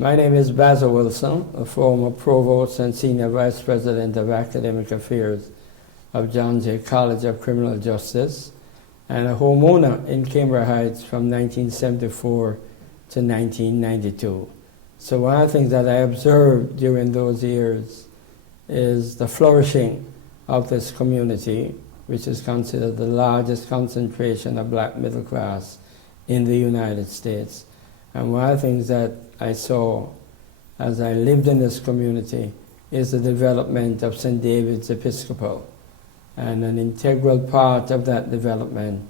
My name is Basil Wilson, a former Provost and Senior Vice President of Academic Affairs of John Jay College of Criminal Justice, and a homeowner in Cambria Heights from 1974 to 1992. So one of the things that I observed during those years is the flourishing of this community, which is considered the largest concentration of black middle class in the United States. And one of the things that I saw as I lived in this community is the development of St. David's Episcopal. And an integral part of that development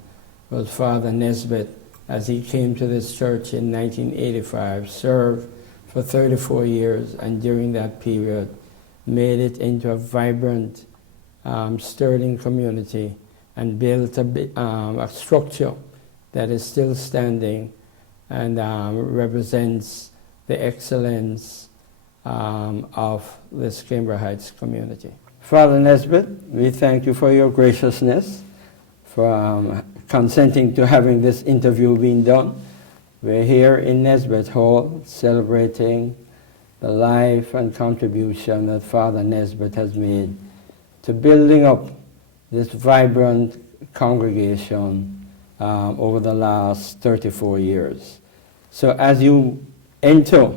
was Father Nisbett, as he came to this church in 1985, served for 34 years, and during that period made it into a vibrant, stirring community and built a structure that is still standing and represents the excellence of this Cambria Heights community. Father Nisbett, we thank you for your graciousness, for consenting to having this interview being done. We're here in Nisbett Hall celebrating the life and contribution that Father Nisbett has made to building up this vibrant congregation over the last 34 years. So as you enter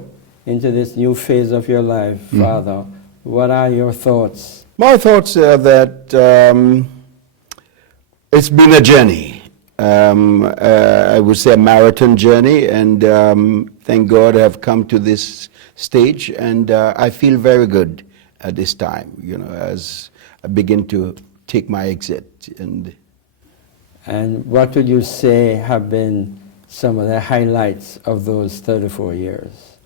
into this new phase of your life, Father, what are your thoughts? My thoughts are that it's been a journey. I would say a marathon journey, and thank God I've come to this stage, and I feel very good at this time, as I begin to take my exit. And what would you say have been some of the highlights of those 34 years?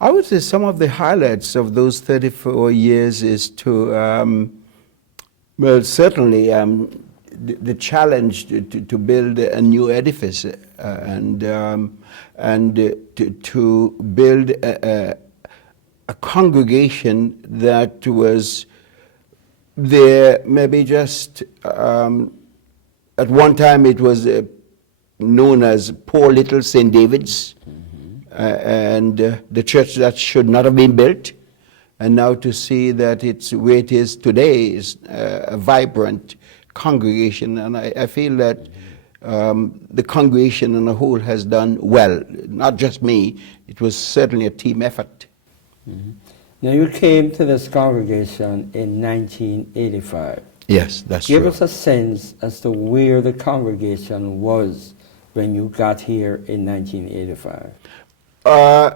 I would say some of the highlights of those 34 years is to, certainly the challenge to build a new edifice and to build a congregation that was there maybe just at one time it was known as poor little St. David's, and the church that should not have been built, and now to see that it's where it is today is a vibrant congregation, and I feel that the congregation in a whole has done well. Not just me, it was certainly a team effort. Now you came to this congregation in 1985. Yes, that's true. Give us a sense as to where the congregation was when you got here in 1985.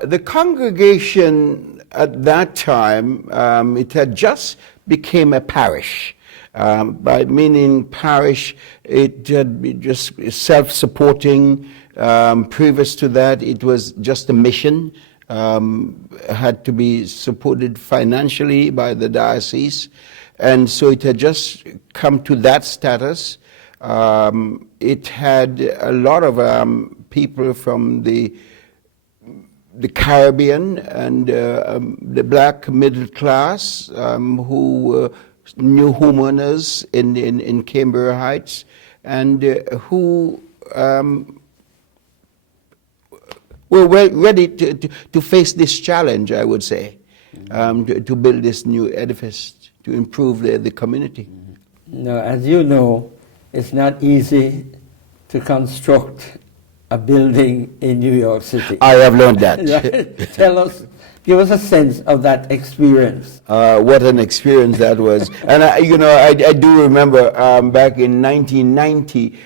The congregation at that time, it had just became a parish. By meaning parish, it had been just self-supporting. Previous to that, it was just a mission. Had to be supported financially by the diocese. And so it had just come to that status. It had a lot of people from the Caribbean and the black middle class who were new homeowners in Cambria Heights, and who were ready to face this challenge, I would say, to build this new edifice, to improve the community. Now, as you know, it's not easy to construct a building in New York City. I have learned that. Right? Tell us, give us a sense of that experience. What an experience that was. And I do remember back in 1990,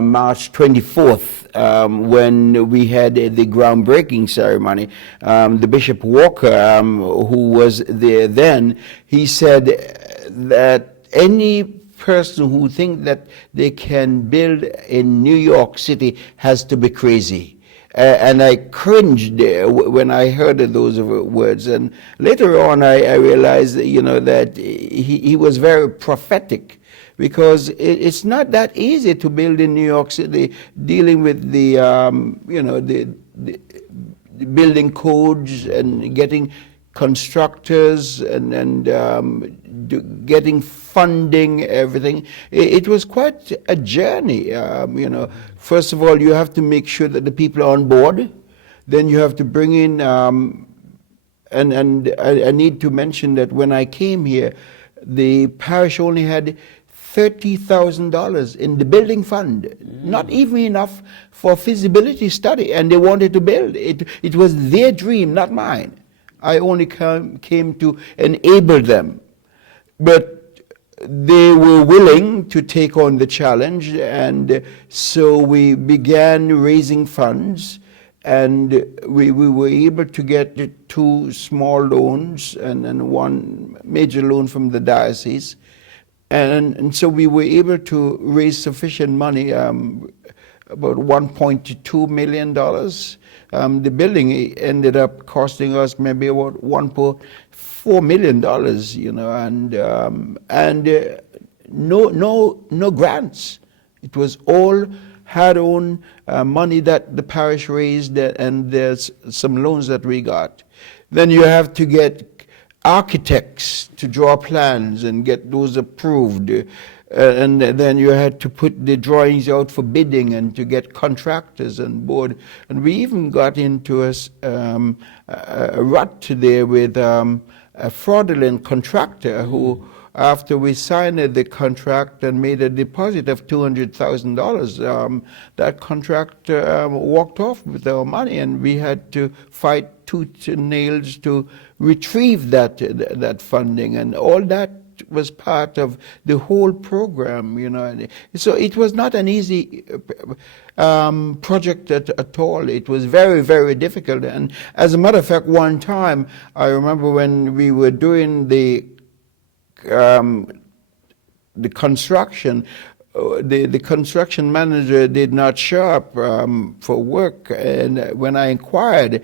March 24th, when we had the groundbreaking ceremony, the Bishop Walker, who was there then, he said that any person who thinks that they can build in New York City has to be crazy. And I cringed when I heard those words. And later on, I realized, that he was very prophetic, because it's not that easy to build in New York City, dealing with the building codes and getting constructors and getting funding, everything. It was quite a journey. First of all, you have to make sure that the people are on board. Then you have to bring in and I need to mention that when I came here, the parish only had $30,000 in the building fund, not even enough for feasibility study, and they wanted to build. It was their dream, not mine. I only came to enable them. But they were willing to take on the challenge, and so we began raising funds, and we were able to get 2 small loans and 1 major loan from the diocese. And so we were able to raise sufficient money, about $1.2 million. The building ended up costing us maybe about $1.4 million, you know, and no grants. It was all hard-earned money that the parish raised, and there's some loans that we got. Then you have to get architects to draw plans and get those approved. And then you had to put the drawings out for bidding and to get contractors on board. And we even got into a rut there with a fraudulent contractor who, after we signed the contract and made a deposit of $200,000, that contractor walked off with our money, and we had to fight tooth and nails to retrieve that funding, and all that was part of the whole program, you know. And so it was not an easy project at all. It was very, very difficult. And as a matter of fact, one time I remember when we were doing the construction, the construction manager did not show up for work, and when I inquired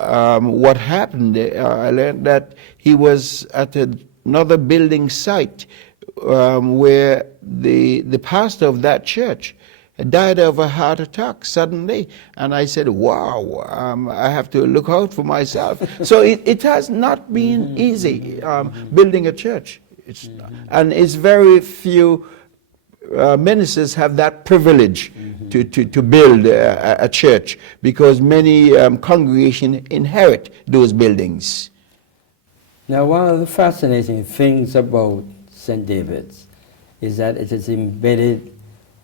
what happened, I learned that he was at another building site where the pastor of that church died of a heart attack suddenly. And I said, wow, I have to look out for myself. So it has not been easy building a church. And it's very few ministers have that privilege to build a church, because many congregations inherit those buildings. Now, one of the fascinating things about St. David's is that it is embedded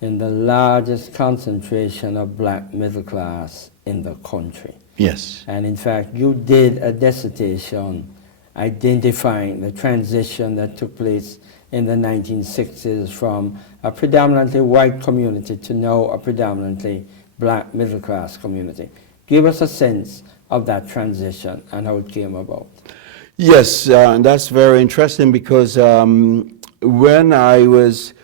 in the largest concentration of black middle class in the country. Yes. And in fact, you did a dissertation identifying the transition that took place in the 1960s from a predominantly white community to now a predominantly black middle class community. Give us a sense of that transition and how it came about. Yes, that's very interesting, because when I was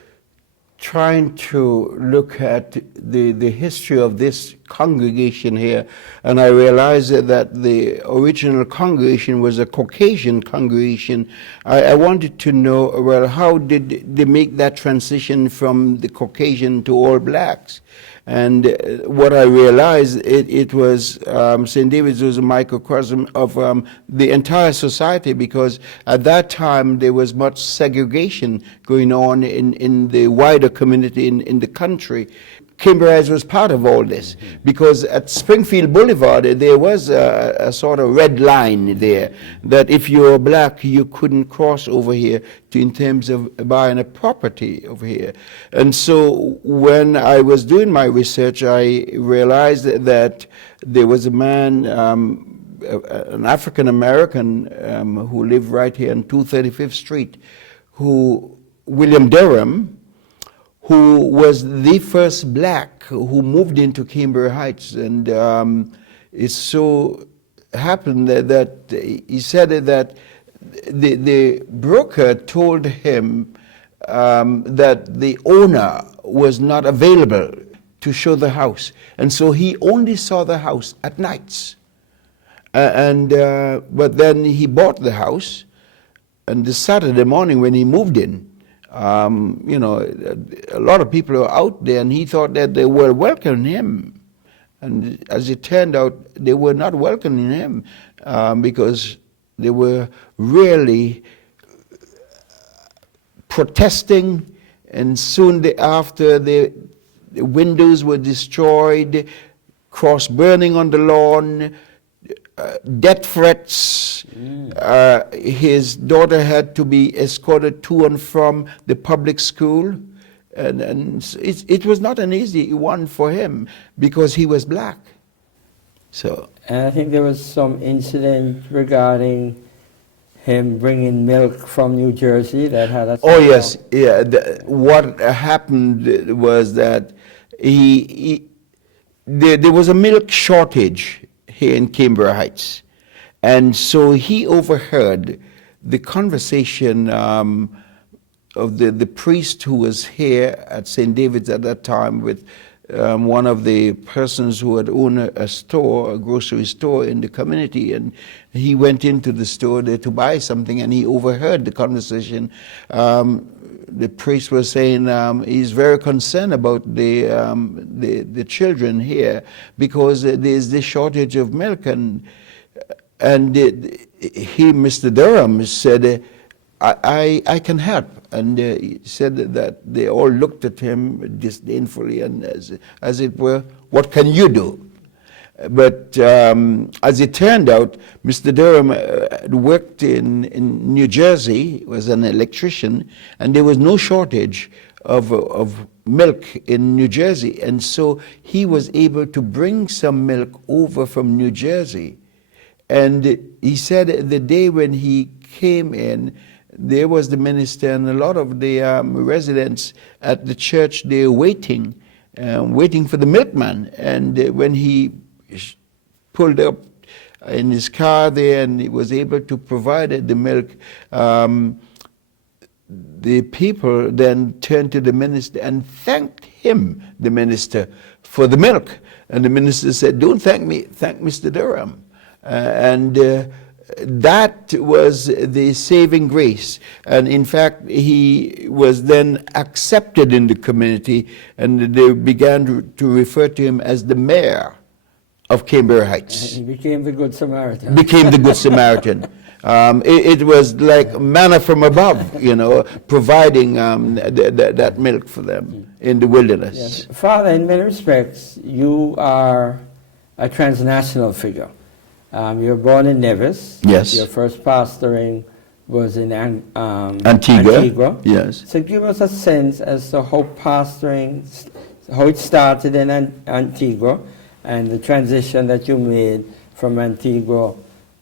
trying to look at the history of this congregation here, and I realized that the original congregation was a Caucasian congregation, I wanted to know, well, how did they make that transition from the Caucasian to all blacks? And what I realized, it was St. David's was a microcosm of the entire society, because at that time there was much segregation going on in the wider community in the country. Cambridge was part of all this, because at Springfield Boulevard there was a sort of red line there, that if you were black you couldn't cross over here in terms of buying a property over here. And so when I was doing my research, I realized that there was a man, an African American who lived right here on 235th Street, William Durham, who was the first black who moved into Cambridge Heights. And it so happened that he said that the broker told him that the owner was not available to show the house. And so he only saw the house at nights. But then he bought the house, and the Saturday morning when he moved in, you know, a lot of people were out there, and he thought that they were welcoming him. And as it turned out, they were not welcoming him because they were really protesting, and soon thereafter the windows were destroyed, cross burning on the lawn, death threats. His daughter had to be escorted to and from the public school. And it was not an easy one for him because he was black. So. And I think there was some incident regarding him bringing milk from New Jersey that had a... Oh yes, yeah. What happened was that there was a milk shortage here in Canberra Heights, and so he overheard the conversation of the priest who was here at St. David's at that time with one of the persons who had owned a store, a grocery store in the community, and he went into the store there to buy something, and he overheard the conversation. The priest was saying he's very concerned about the children here because there's this shortage of milk, and Mr. Durham said, I can help. And he said that they all looked at him disdainfully and as it were, what can you do? But as it turned out, Mr. Durham worked in New Jersey, was an electrician, and there was no shortage of milk in New Jersey. And so he was able to bring some milk over from New Jersey. And he said the day when he came in, there was the minister and a lot of the residents at the church there waiting for the milkman. And when he pulled up in his car there and he was able to provide the milk, the people then turned to the minister and thanked him, the minister, for the milk. And the minister said, "Don't thank me, thank Mr. Durham." That was the saving grace. And in fact, he was then accepted in the community, and they began to refer to him as the mayor of Canberra Heights. He became the Good Samaritan. Became the Good Samaritan. It was like manna from above, you know, providing that milk for them in the wilderness. Yes. Father, in many respects, you are a transnational figure. You were born in Nevis. Yes. Your first pastoring was in Antigua. Yes. So give us a sense as to how pastoring, how it started in Antigua, and the transition that you made from Antigua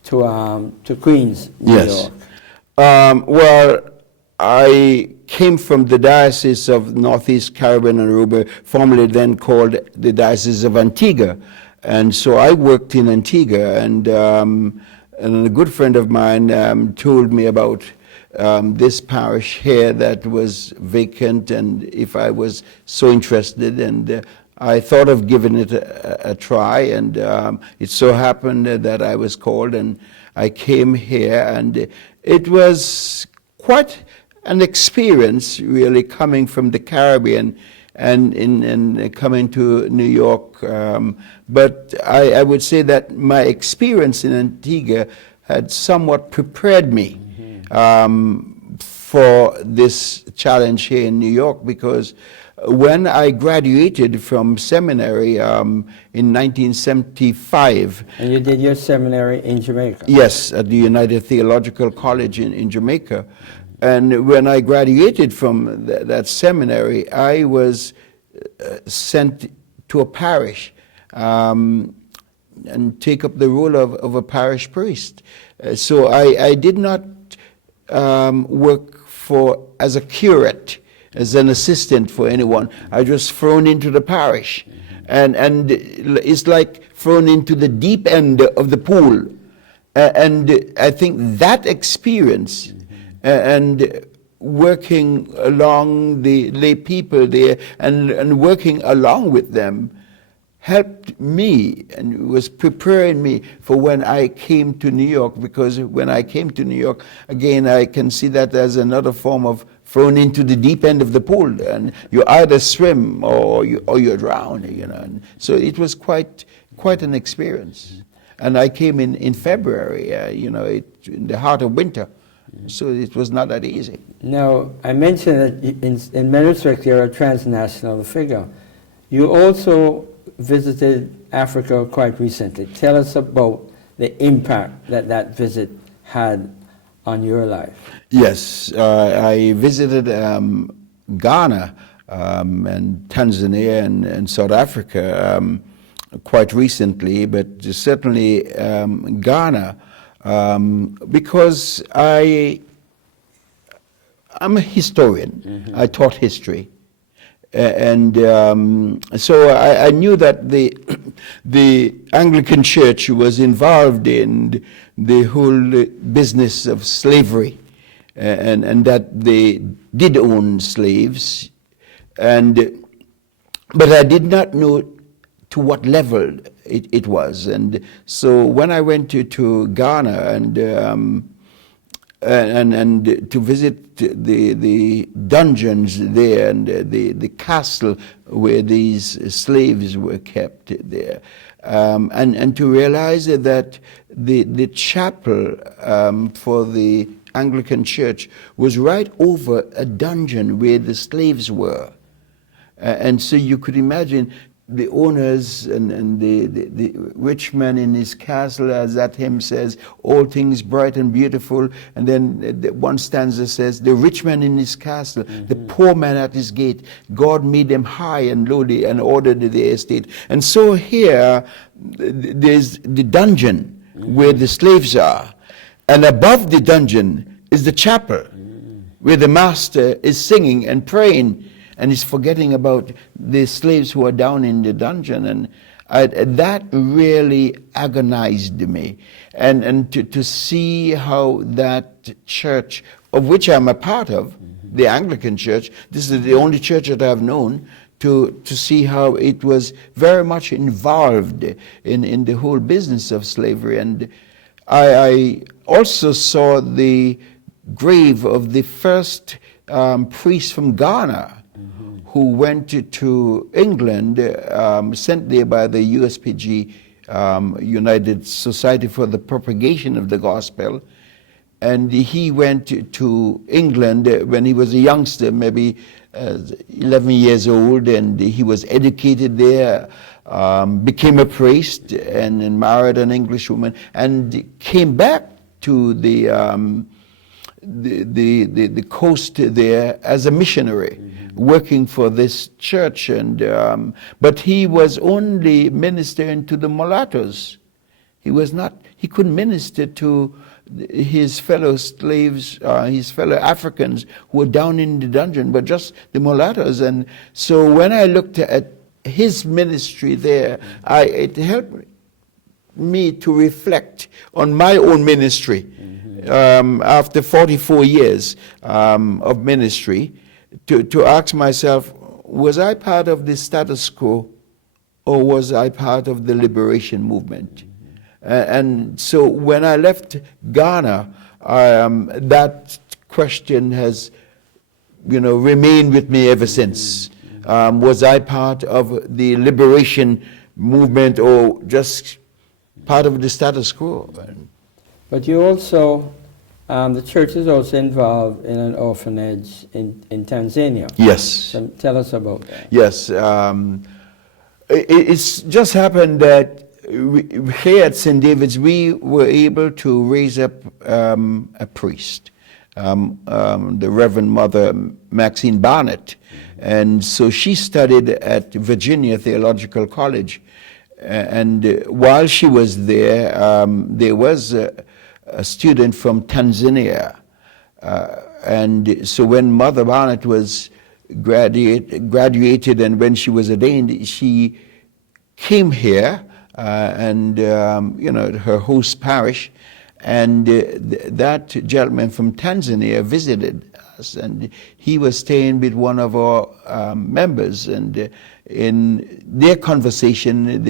to Queens, New Yes. York. Well, I came from the Diocese of Northeast Caribbean and Aruba, formerly then called the Diocese of Antigua. And so I worked in Antigua, and a good friend of mine told me about this parish here that was vacant, and if I was so interested, and I thought of giving it a try, and it so happened that I was called, and I came here, and it was quite an experience, really, coming from the Caribbean and coming to New York. But I would say that my experience in Antigua had somewhat prepared me for this challenge here in New York, because when I graduated from seminary in 1975. And you did your seminary in Jamaica? Yes, at the United Theological College in Jamaica. And when I graduated from that seminary, I was sent to a parish and take up the role of a parish priest. So I did not work as a curate, as an assistant for anyone. I was thrown into the parish. And it's like thrown into the deep end of the pool. And I think that experience and working along the lay people there and working along with them helped me and was preparing me for when I came to New York, because when I came to New York, again, I can see that as another form of thrown into the deep end of the pool, and you either swim or you drown, you know. And so it was quite an experience. And I came in February, in the heart of winter. So it was not that easy. Now, I mentioned that in many respects you're a transnational figure. You also visited Africa quite recently. Tell us about the impact that that visit had on your life. Yes, I visited Ghana and Tanzania and South Africa quite recently, but certainly Ghana, because I'm a historian. I taught history. And so I knew that the Anglican Church was involved in the whole business of slavery, and that they did own slaves, but I did not know to what level it was. And so when I went to Ghana and to visit the dungeons there and the castle where these slaves were kept there, and to realize that the chapel for the Anglican Church was right over a dungeon where the slaves were. And so you could imagine the owners and the rich man in his castle, as that hymn says, all things bright and beautiful. And then one stanza says, the rich man in his castle, the poor man at his gate, God made them high and lowly and ordered their estate. And so here, there's the dungeon where the slaves are. And above the dungeon is the chapel where the master is singing and praying, and he's forgetting about the slaves who are down in the dungeon. And that really agonized me. And to see how that church, of which I'm a part of, the Anglican Church, this is the only church that I've known, to see how it was very much involved in the whole business of slavery. And I also saw the grave of the first priest from Ghana, who went to England, sent there by the USPG, United Society for the Propagation of the Gospel. And he went to England when he was a youngster, maybe 11 years old, and he was educated there, became a priest, and married an English woman, and came back to the coast there as a missionary, working for this church. And but he was only ministering to the mulattoes. He couldn't minister to his fellow slaves, his fellow Africans who were down in the dungeon, but just the mulattoes. And so when I looked at his ministry there, it helped me to reflect on my own ministry. After 44 years of ministry, to ask myself, was I part of the status quo, or was I part of the liberation movement? And so when I left Ghana, that question has, remained with me ever since. Was I part of the liberation movement, or just part of the status quo? But you also, the church is also involved in an orphanage in Tanzania. Yes. So tell us about that. Yes. It's just happened that here at St. David's, we were able to raise up a priest, the Reverend Mother Maxine Barnett. And so she studied at Virginia Theological College. And while she was there, there was a student from Tanzania. And so when Mother Barnett was graduated and when she was ordained, she came here and her host parish, and that gentleman from Tanzania visited us, and he was staying with one of our members, and in their conversation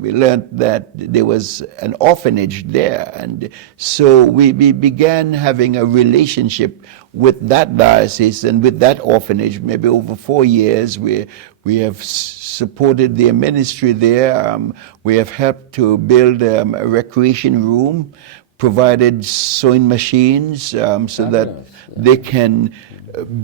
we learned that there was an orphanage there, and so we began having a relationship with that diocese and with that orphanage. Maybe over 4 years we have supported their ministry there. We have helped to build a recreation room, provided sewing machines so that Fabulous, they can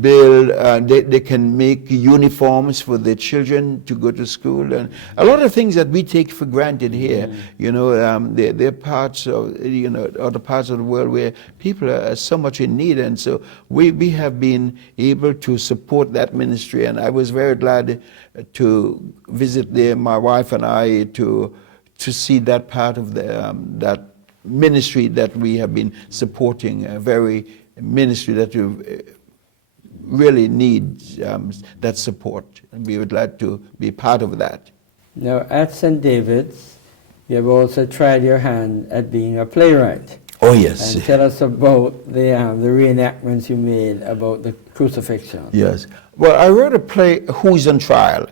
build, they can make uniforms for their children to go to school, and a lot of things that we take for granted here. You know, they're parts of, you know, other parts of the world where people are so much in need, and so we have been able to support that ministry, and I was very glad to visit there, my wife and I, to see that part of the that ministry that we have been supporting, a very ministry that we really need that support, and we would like to be part of that. Now, at St. David's, you have also tried your hand at being a playwright. Oh yes. And tell us about the reenactments you made about the crucifixion. Yes. Well, I wrote a play, Who's on Trial,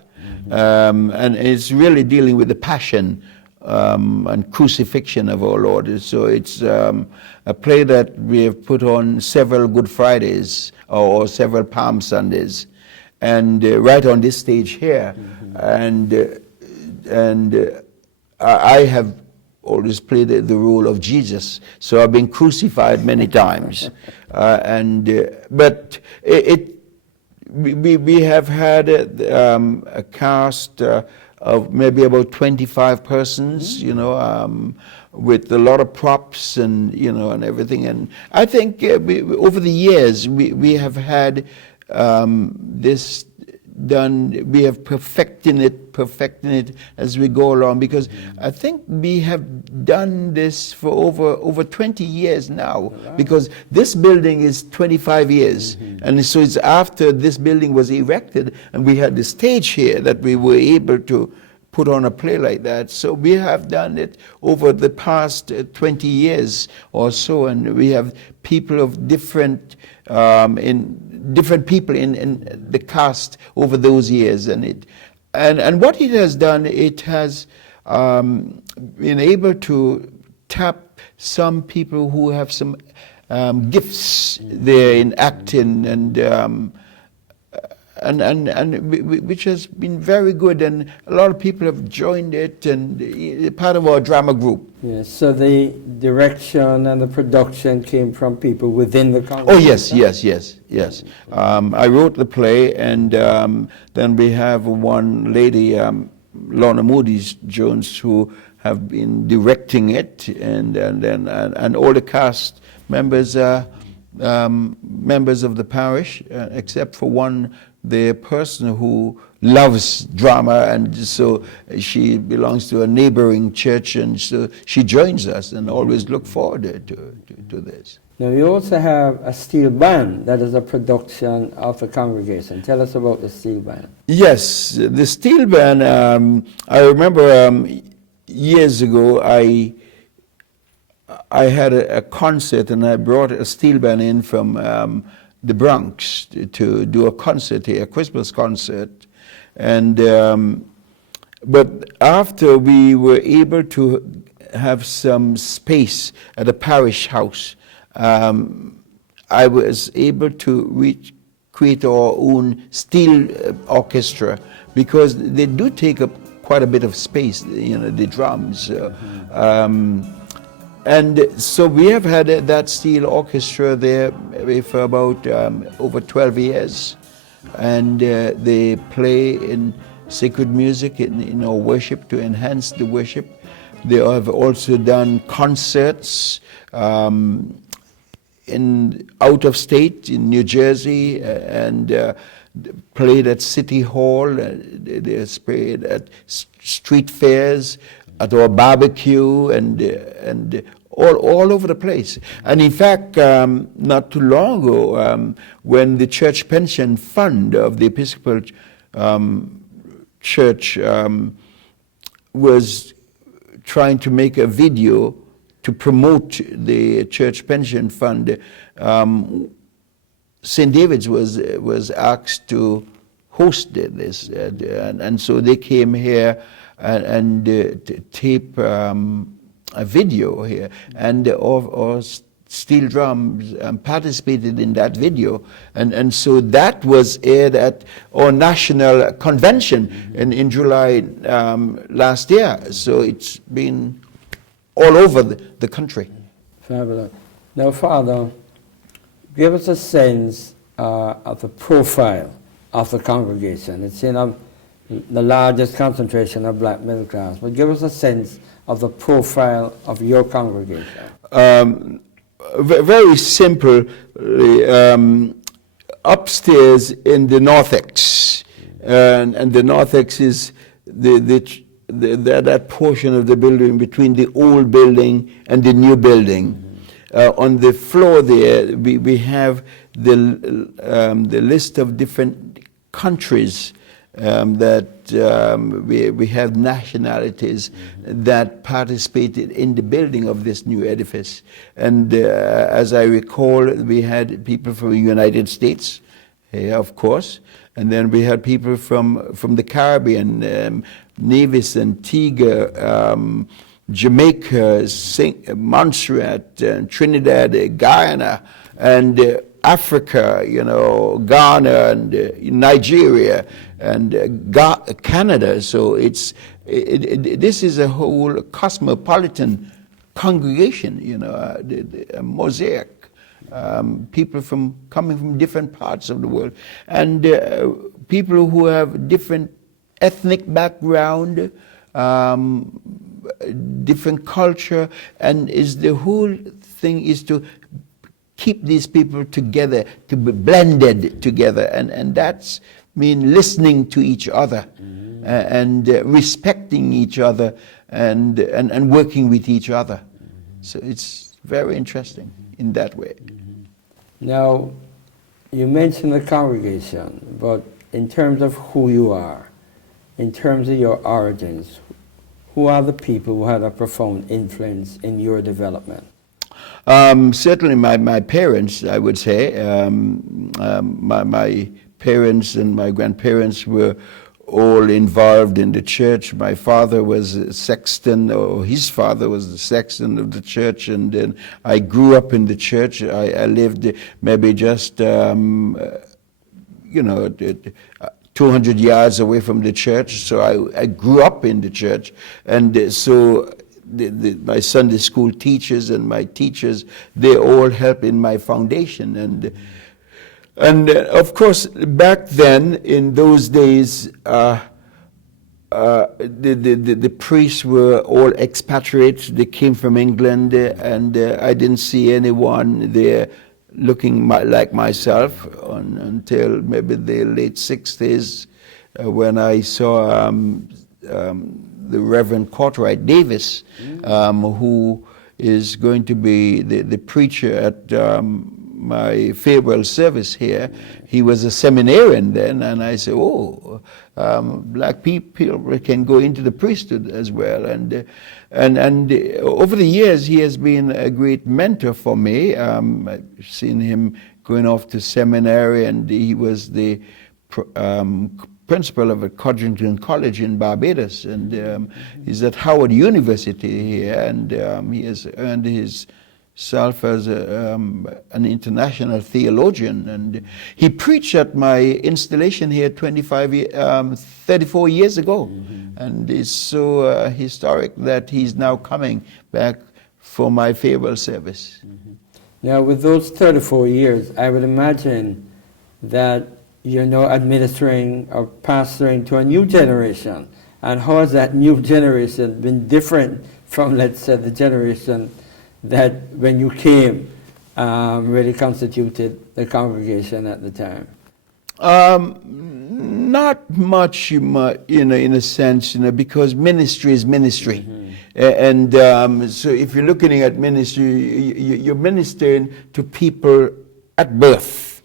and it's really dealing with the passion and crucifixion of our Lord. So it's a play that we have put on several Good Fridays or several Palm Sundays, and right on this stage here, and I have always played the role of Jesus. So I've been crucified many times, but we have had a cast of maybe about 25 persons, you know, with a lot of props and, you know, and everything. And I think over the years we have had this done, we have perfecting it as we go along, because I think we have done this for over 20 years now, because this building is 25 years, and so it's after this building was erected and we had the stage here that we were able to put on a play like that. So we have done it over the past 20 years or so, and we have people of different people in the cast over those years, and what it has done, it has been able to tap some people who have some gifts there in acting, and which has been very good, and a lot of people have joined it, and part of our drama group. Yes, so the direction and the production came from people within the congregation? Oh, yes. I wrote the play, and then we have one lady, Lorna Moody Jones, who have been directing it, and all the cast members are members of the parish, except for one, the person who loves drama, and so she belongs to a neighboring church, and so she joins us, and always look forward to this. Now, you also have a steel band that is a production of the congregation. Tell us about the steel band. Yes, the steel band, I remember years ago I had a concert, and I brought a steel band in from the Bronx to do a concert here, a Christmas concert. And but after we were able to have some space at a parish house, I was able to create our own steel orchestra, because they do take up quite a bit of space, you know, the drums. And so we have had that steel orchestra there for about over 12 years, and they play in sacred music in our worship to enhance the worship. They have also done concerts in out of state, in New Jersey, and played at City Hall. They played at street fairs, at our barbecue, and all over the place. And in fact, not too long ago, when the church pension fund of the Episcopal Church was trying to make a video to promote the church pension fund, St. David's was asked to host this, and so they came here and tape a video here, and our steel drums participated in that video, and so that was aired at our national convention in July last year. So it's been all over the country. Fabulous. Now, Father, give us a sense of the profile of the congregation. It's in the largest concentration of black middle class, but give us a sense of the profile of your congregation. Very simple. Upstairs in the narthex, and the narthex is that portion of the building between the old building and the new building. On the floor there, we have the list of different countries that we have nationalities that participated in the building of this new edifice. And as I recall, we had people from the United States, of course, and then we had people from the Caribbean, Nevis, Antigua, Jamaica, Montserrat, Trinidad, Guyana, and Africa, Ghana, and Nigeria, and Canada. So this is a whole cosmopolitan congregation, a mosaic. People coming from different parts of the world, and people who have different ethnic background, different culture, and the whole thing is to keep these people together, to be blended together, and that's mean listening to each other, and respecting each other, and working with each other. So it's very interesting in that way. Now, you mentioned the congregation, but in terms of who you are, in terms of your origins, who are the people who had a profound influence in your development? Certainly my parents, I would say. My parents and my grandparents were all involved in the church. My father was a sexton, or his father was the sexton of the church, and then I grew up in the church. I lived maybe just 200 yards away from the church, so I grew up in the church, and so my Sunday school teachers and my teachers, they all helped in my foundation, and of course back then in those days the priests were all expatriates. They came from England, and I didn't see anyone there looking like myself until maybe the late 60s, when I saw the Reverend Cartwright Davis, who is going to be the preacher at my farewell service here. He was a seminarian then, and I said, black people can go into the priesthood as well. And over the years, he has been a great mentor for me. I've seen him going off to seminary, and he was the principal of a Codrington College in Barbados, and he's at Howard University here, and he has earned himself as an international theologian, and he preached at my installation here 34 years ago, and it's so historic that he's now coming back for my farewell service. Now, with those 34 years, I would imagine that you're now administering or pastoring to a new generation. And how has that new generation been different from, let's say, the generation that when you came really constituted the congregation at the time? Not much, in a sense, because ministry is ministry. And so if you're looking at ministry, you're ministering to people at birth.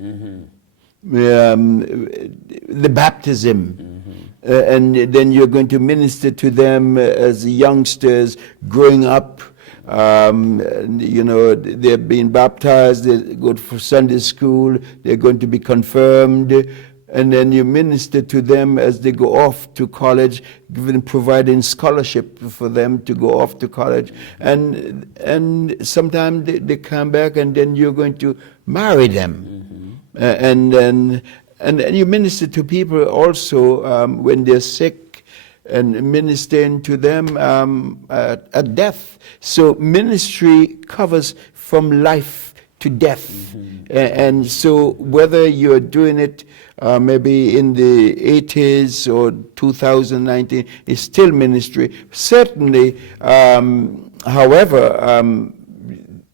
The baptism, and then you're going to minister to them as youngsters growing up. They're being baptized, they go for Sunday school, they're going to be confirmed, and then you minister to them as they go off to college, providing scholarship for them to go off to college, and sometimes they come back, and then you're going to marry them. And you minister to people also when they're sick, and ministering to them at death. So ministry covers from life to death. And so whether you're doing it maybe in the 80s or 2019, it's still ministry. Certainly, however,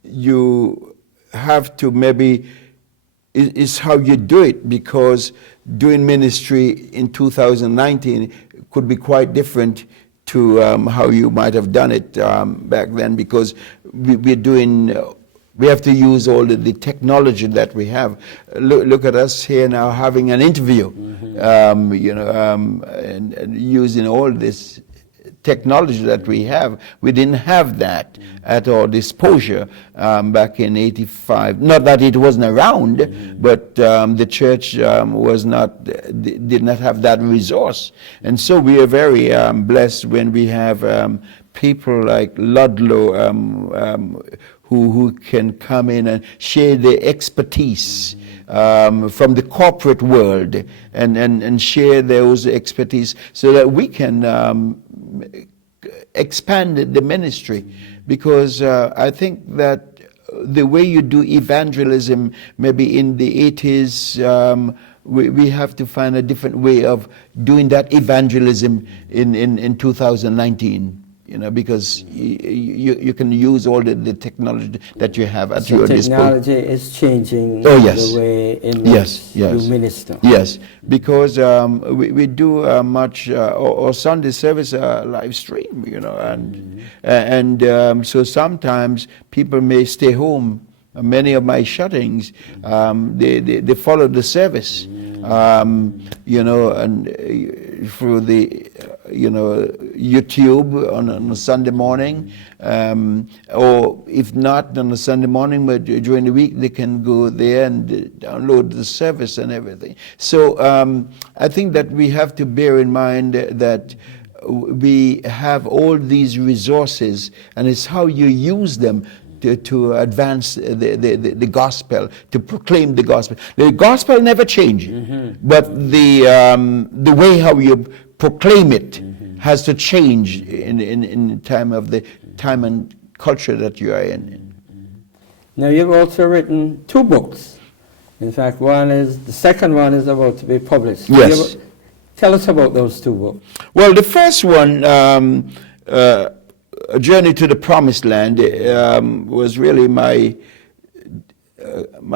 you have to maybe, is how you do it, because doing ministry in 2019 could be quite different to how you might have done it back then, because we have to use all the technology that we have. Look at us here now having an interview, and using all this technology that we have. We didn't have that at our disposal back in '85. Not that it wasn't around, but the church did not have that resource. And so we are very blessed when we have people like Ludlow who can come in and share their expertise from the corporate world and share those expertise so that we can expand the ministry. Because I think that the way you do evangelism maybe in the 80s, we have to find a different way of doing that evangelism in 2019. Because you can use all the technology that you have at your disposal. Technology is changing the way in which you minister. Yes, because we do much, or Sunday service live stream, and so sometimes people may stay home. Many of my shuttings, they follow the service, and through the YouTube on a Sunday morning, or if not on a Sunday morning, but during the week they can go there and download the service and everything. So I think that we have to bear in mind that we have all these resources, and it's how you use them to advance the gospel, to proclaim the gospel. The gospel never changes, but the way how you proclaim it has to change in time of the time and culture that you are in. Now you've also written 2 books. In fact, the second one is about to be published. Yes. Tell us about those 2 books. Well, the first one, A Journey to the Promised Land, was really my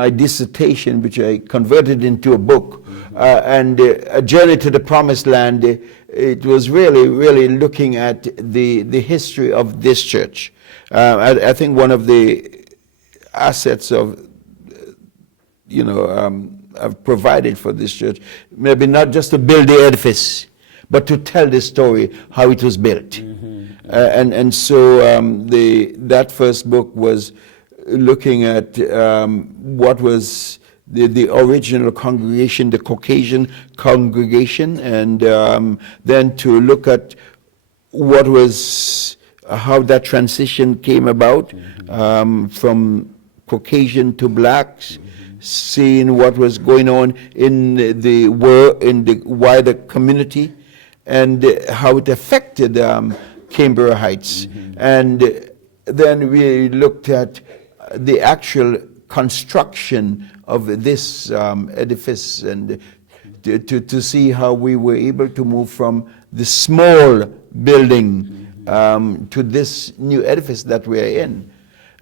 dissertation, which I converted into a book. And A Journey to the Promised Land, it was really looking at the history of this church. I think one of the assets of, I've provided for this church, maybe not just to build the edifice, but to tell the story how it was built. And so that first book was looking at what was the original congregation, the Caucasian congregation, and then to look at what was, how that transition came about from Caucasian to blacks, seeing what was going on in the world, in the wider community, and how it affected Canberra Heights. And then we looked at the actual construction of this edifice, and to see how we were able to move from the small building to this new edifice that we are in,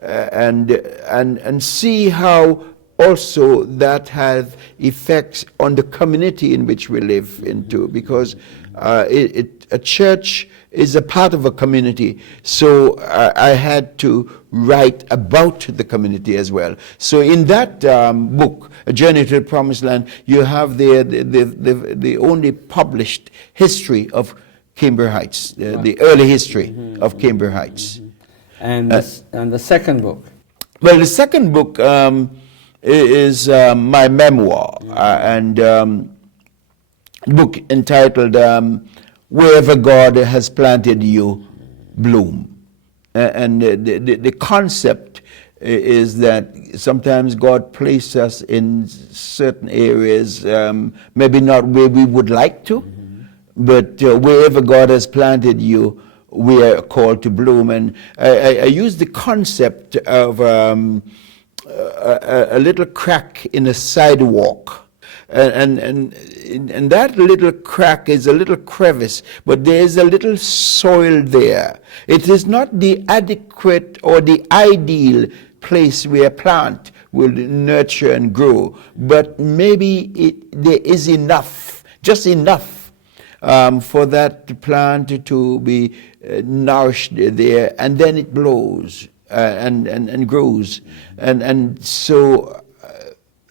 and see how also that has effects on the community in which we live into, because a church is a part of a community. So I had to write about the community as well. So in that book, A Journey to the Promised Land, you have there the only published history of Canberra Heights, the early history of Canberra Heights. And the second book? Well, the second book is my memoir, and book entitled Wherever God Has Planted You, Bloom. And the concept is that sometimes God places us in certain areas, maybe not where we would like to, but wherever God has planted you, we are called to bloom. And I use the concept of a little crack in a sidewalk. And that little crack is a little crevice, but there is a little soil there. It is not the adequate or the ideal place where a plant will nurture and grow, but maybe there is enough, just enough, for that plant to be nourished there, and then it blows and grows, and so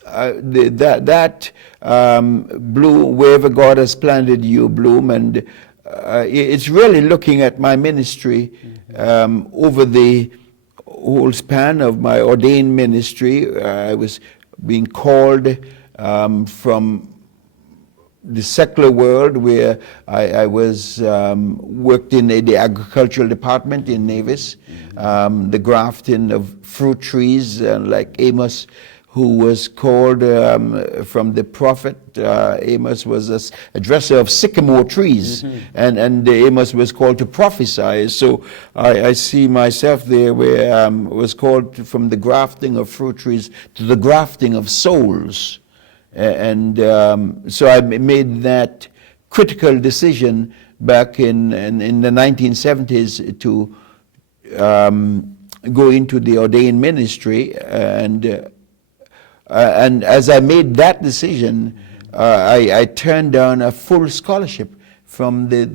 that bloom, wherever God has planted you, bloom. And it's really looking at my ministry over the whole span of my ordained ministry. I was being called from the secular world, where I was worked in the agricultural department in Nevis, the grafting of fruit trees, like Amos, who was called from the prophet. Amos was a dresser of sycamore trees, and Amos was called to prophesy. So I see myself there, where I was called from the grafting of fruit trees to the grafting of souls. And so I made that critical decision back in the 1970s to go into the ordained ministry. And as I made that decision, I turned down a full scholarship from the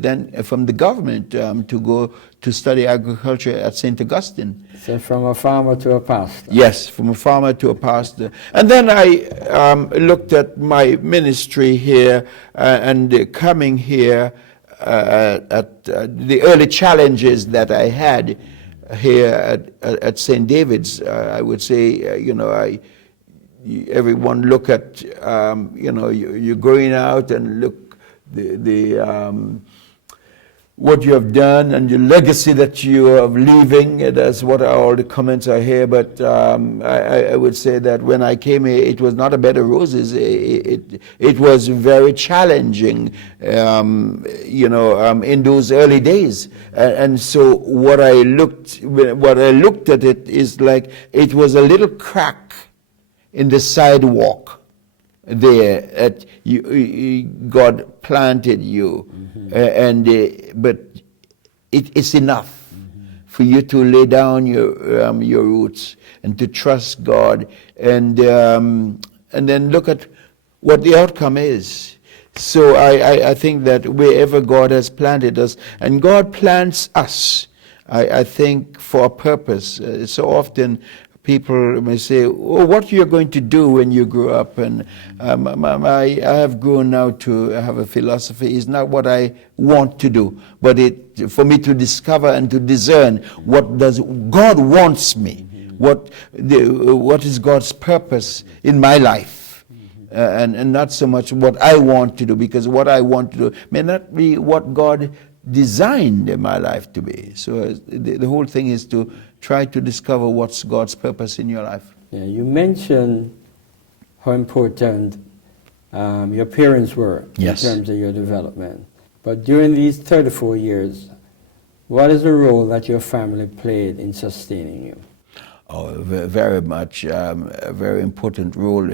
government to go to study agriculture at St. Augustine. So from a farmer to a pastor. Yes, from a farmer to a pastor. And then I looked at my ministry here and coming here at the early challenges that I had here at St. David's. I would say, everyone look at, you're going out and look what you have done and your legacy that you are leaving. That's what all the comments I hear. But I would say that when I came here, it was not a bed of roses. It was very challenging, in those early days. And so what I looked at it is like it was a little crack in the sidewalk there at God planted you, but it's enough for you to lay down your roots and to trust God, and then look at what the outcome is. So I think that wherever God has planted us, and God plants us, I think for a purpose. So often people may say, "Oh, what you're going to do when you grow up?" And I have grown now to have a philosophy. It's not what I want to do, but for me to discover and to discern what does God wants me, what is God's purpose in my life, and not so much what I want to do, because what I want to do may not be what God designed my life to be. So the whole thing is to try to discover what's God's purpose in your life. Yeah, you mentioned how important your parents were in terms of your development. But during these 34 years, what is the role that your family played in sustaining you? Oh, very much, a very important role,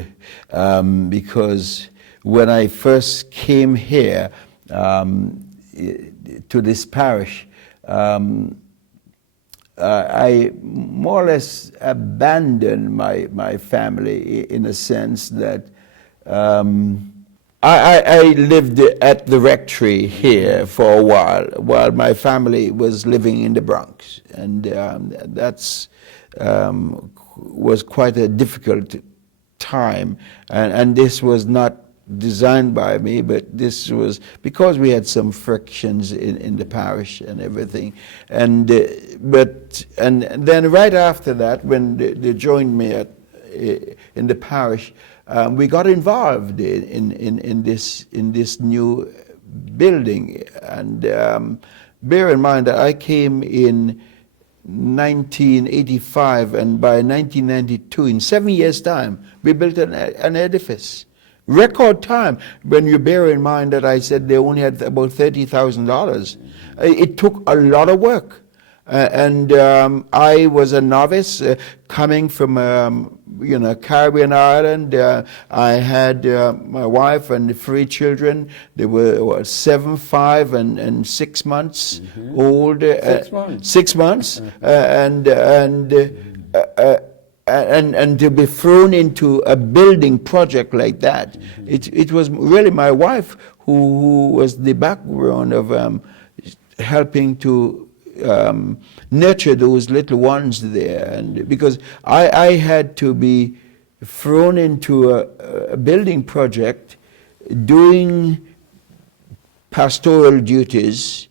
because when I first came here to this parish, I more or less abandoned my family, in a sense that I lived at the rectory here for a while my family was living in the Bronx, and that's was quite a difficult time, and this was not designed by me, but this was because we had some frictions in the parish and everything, and then right after that, when they joined me in the parish, we got involved in this new building, and bear in mind that I came in 1985, and by 1992, in 7 years' time, we built an edifice. record time. When you bear in mind that I said they only had about $30,000, it took a lot of work. And I was a novice coming from Caribbean island. I had my wife and 3 children. They were 7, 5, and 6 months old. 6 months. 6 months, and to be thrown into a building project like that, it was really my wife who was the background of helping to nurture those little ones there, and because I had to be thrown into a building project, doing pastoral duties,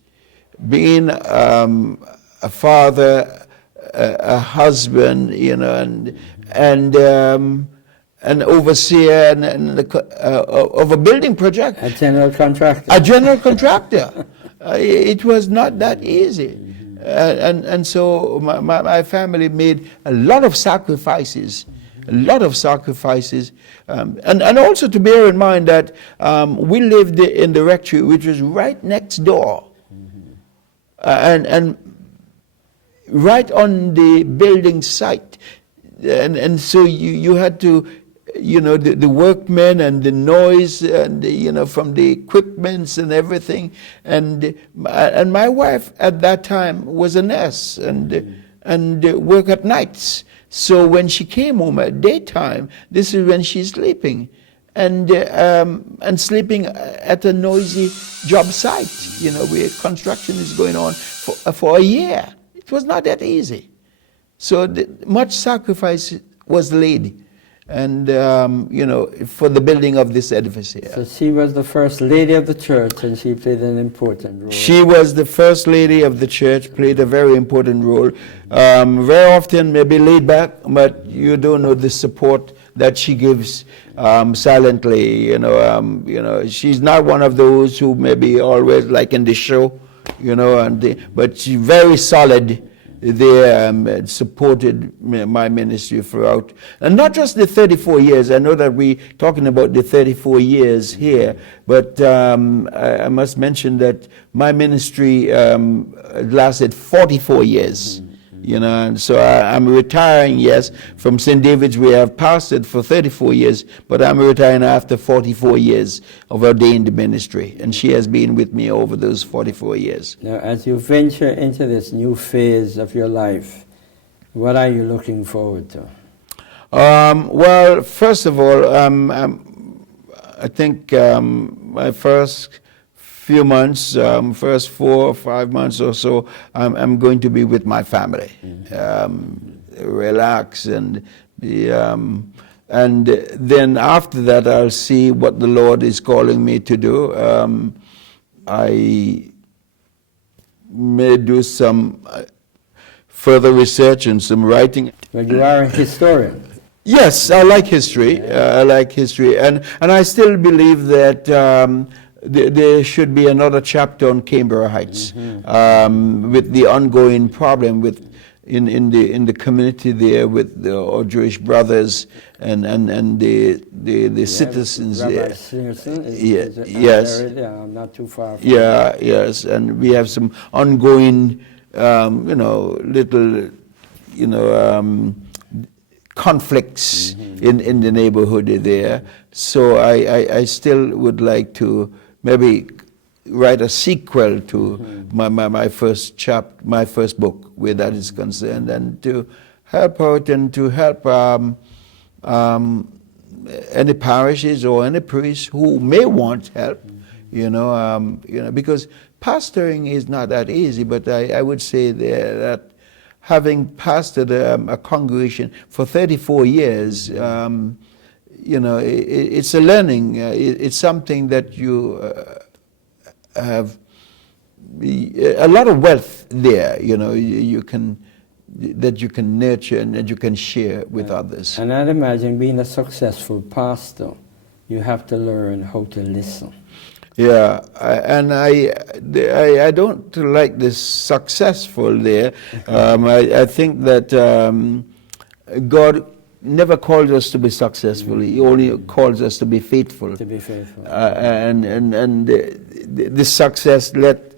being a father, a husband, and an overseer of a building project. A general contractor. A general contractor. It was not that easy. And so my family made a lot of sacrifices, and also to bear in mind that we lived in the rectory, which was right next door, and right on the building site, and so you had to, the workmen and the noise and from the equipments and everything, and my wife at that time was a nurse and worked at nights. So when she came home at daytime, this is when she's sleeping, and sleeping at a noisy job site, where construction is going on for a year. It was not that easy. So much sacrifice was laid, and for the building of this edifice here. So she was the first lady of the church, and she played an important role. She was the first lady of the church, played a very important role. Very often maybe laid back, but you don't know the support that she gives silently. She's not one of those who maybe always like in the show, but she's very solid. They supported my ministry throughout, and not just the 34 years. I know that we're talking about the 34 years here, but I must mention that my ministry lasted 44 years. And so I'm retiring, yes, from St. David's. We have pastored for 34 years, but I'm retiring after 44 years of ordained ministry, and she has been with me over those 44 years. Now, as you venture into this new phase of your life, what are you looking forward to? Well, first of all, I think my first few months, first 4 or 5 months or so, I'm going to be with my family, relax and be, and then after that I'll see what the Lord is calling me to do. I may do some further research and some writing. Well, you are a historian. Yes, I like history. And I still believe that there should be another chapter on Canberra Heights, with the ongoing problem in the community there with our Jewish brothers and the citizens there. Yes. I'm not too far from Yes, and we have some ongoing, little, conflicts in the neighborhood there. So I still would like to maybe write a sequel to my first book where that is concerned, and to help out and to help any parishes or any priests who may want help, because pastoring is not that easy. But I would say that having pastored a congregation for 34 years, it's a learning. It's something that you have a lot of wealth there. You can nurture and that you can share with others. And I'd imagine being a successful pastor, you have to learn how to listen. Yeah, I don't like this successful there. I think that God never calls us to be successful. He only calls us to be faithful. To be faithful. And the success, let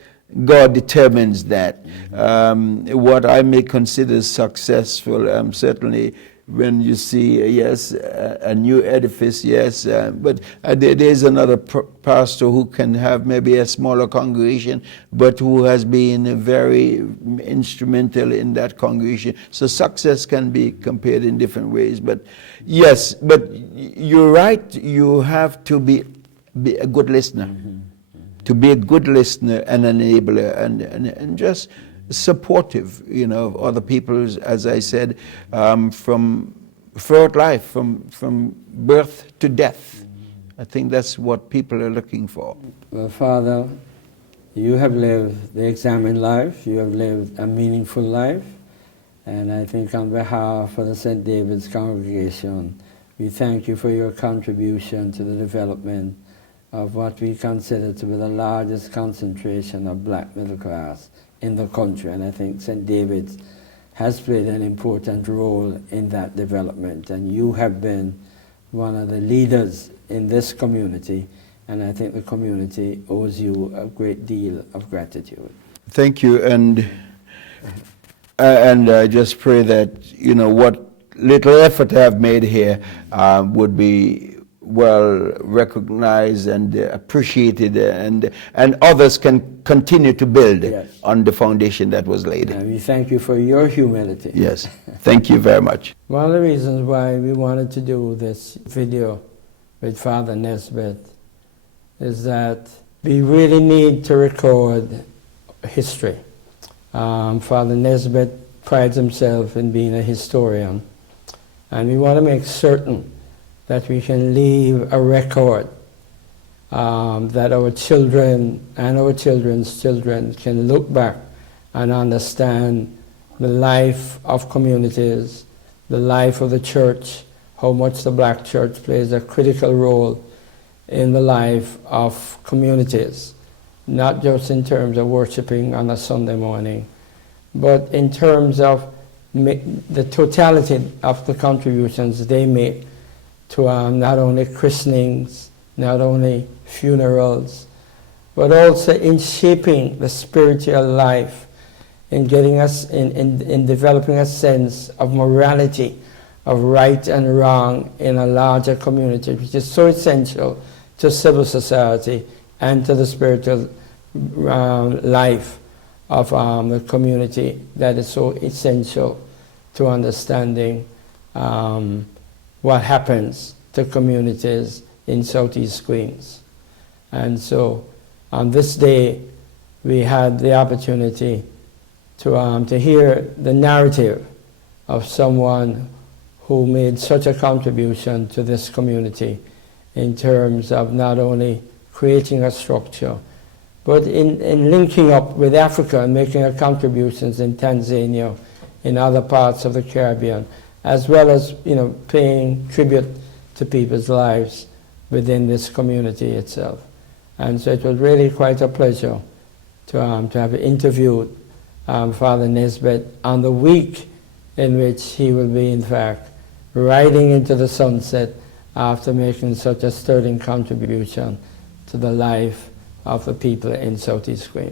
God determines that. What I may consider successful, certainly when you see, yes, a new edifice, yes, but there's another pastor who can have maybe a smaller congregation, but who has been very instrumental in that congregation. So success can be compared in different ways. But yes, but you're right, you have to be a good listener. To be a good listener and enabler and just supportive, of other people, as I said, from throughout life, from birth to death. I think that's what people are looking for. Well, Father, you have lived the examined life, you have lived a meaningful life, and I think on behalf of the St. David's congregation, we thank you for your contribution to the development of what we consider to be the largest concentration of black middle class in the country. And I think St. David's has played an important role in that development. And you have been one of the leaders in this community. And I think the community owes you a great deal of gratitude. Thank you. And I just pray that, what little effort I've made here would be well recognized and appreciated, and others can continue to build on the foundation that was laid. And we thank you for your humility. Yes, thank you very much. One of the reasons why we wanted to do this video with Father Nisbett is that we really need to record history. Father Nisbett prides himself in being a historian, and we want to make certain that we can leave a record that our children and our children's children can look back and understand the life of communities, the life of the church, how much the black church plays a critical role in the life of communities, not just in terms of worshiping on a Sunday morning, but in terms of the totality of the contributions they make to not only christenings, not only funerals, but also in shaping the spiritual life, in getting us, in developing a sense of morality, of right and wrong in a larger community, which is so essential to civil society and to the spiritual life of the community, that is so essential to understanding what happens to communities in Southeast Queens. And so on this day, we had the opportunity to hear the narrative of someone who made such a contribution to this community in terms of not only creating a structure, but in linking up with Africa and making contributions in Tanzania, in other parts of the Caribbean, as well as paying tribute to people's lives within this community itself. And so it was really quite a pleasure to have interviewed Father Nisbett on the week in which he will be, in fact, riding into the sunset after making such a sterling contribution to the life of the people in Southeast Queens.